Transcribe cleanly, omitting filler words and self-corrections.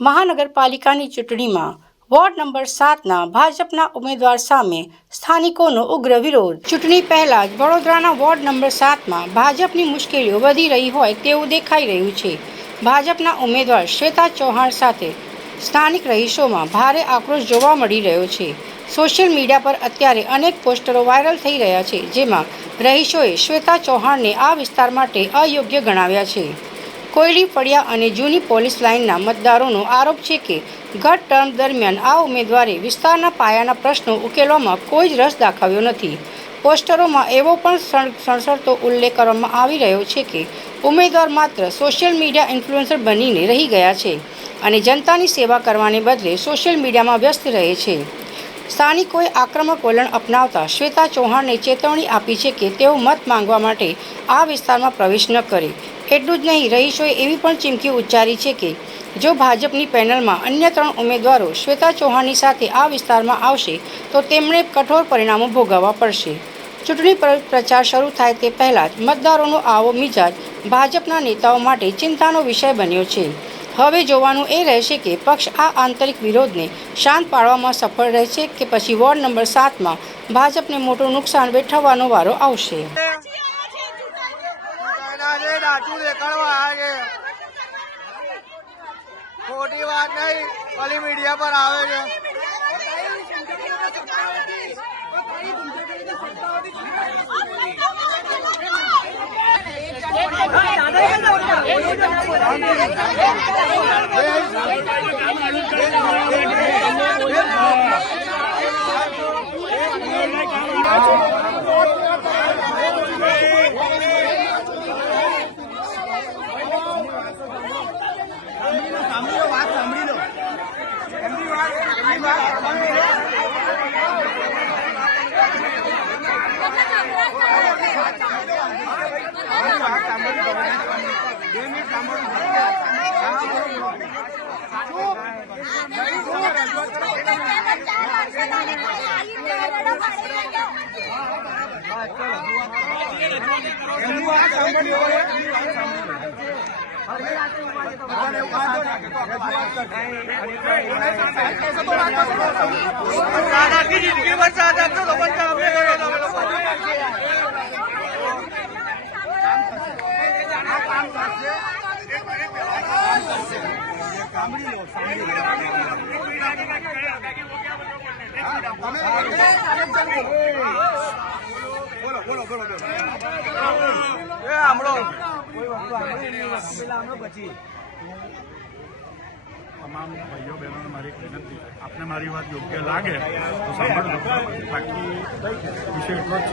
મહાનગરપાલિકાની ચૂંટણીમાં ward number 7ના ભાજપના ઉમેદવાર સામે સ્થાનિકોનો ઉગ્ર વિરોધ। ચૂંટણી પહેલા જ વડોદરાના વોર્ડ નંબર 7માં ભાજપની મુશ્કેલીઓ વધી રહી હોય તેવું દેખાઈ રહ્યું છે। ભાજપના ઉમેદવાર શ્વેતા ચૌહાણ સાથે સ્થાનિક રહીશોમાં ભારે આક્રોશ જોવા મળી રહ્યો છે। સોશિયલ મીડિયા પર અત્યારે અનેક પોસ્ટરો વાયરલ થઈ રહ્યા છે, જેમાં રહીશોએ શ્વેતા ચૌહાણને આ વિસ્તાર માટે અયોગ્ય ગણાવ્યા છે। કોયલી ફળિયા અને જૂની પોલીસ લાઇનના મતદારોનો આરોપ છે કે ગત ટર્મ દરમિયાન આ ઉમેદવારે વિસ્તારના પાયાના પ્રશ્નો ઉકેલવામાં કોઈ જ રસ દાખવ્યો નથી। પોસ્ટરોમાં એવો પણ સણસણતો ઉલ્લેખ કરવામાં આવી રહ્યો છે કે ઉમેદવાર માત્ર સોશિયલ મીડિયા ઇન્ફ્લુએન્સર બનીને રહી ગયા છે અને જનતાની સેવા કરવાને બદલે સોશિયલ મીડિયામાં વ્યસ્ત રહે છે। સ્થાનિકોએ આક્રમક વલણ અપનાવતા શ્વેતા ચૌહાણને ચેતવણી આપી છે કે તેઓ મત માંગવા માટે આ વિસ્તારમાં પ્રવેશ ન કરે। એટલું જ નહીં, રહીશોએ એવી પણ ચીમકી ઉચ્ચારી છે કે જો ભાજપની પેનલમાં અન્ય 3 ઉમેદવારો શ્વેતા ચૌહાણની સાથે આ વિસ્તારમાં આવશે તો તેમણે કઠોર પરિણામો ભોગવવા પડશે। ચૂંટણી પ્રચાર શરૂ થાય તે પહેલાં જ મતદારોનો આવો મિજાજ ભાજપના નેતાઓ માટે ચિંતાનો વિષય બન્યો છે। હવે જોવાનું એ રહેશે કે પક્ષ આ આંતરિક વિરોધને શાંત પાડવામાં સફળ રહેશે કે પછી વોર્ડ નંબર 7માં ભાજપને મોટું નુકસાન વેઠવવાનો વારો આવશે। ખોટી વાત નહીં, ખાલી મીડિયા પર આવે છે। जिंदगी भर साथ आपको लोगों का बोलो તમામ ભાઈઓ બહેનોને મારી એક વિનંતી, આપને મારી વાત યોગ્ય લાગે તો સાંભળજો, બાકી વિષય એટલો જ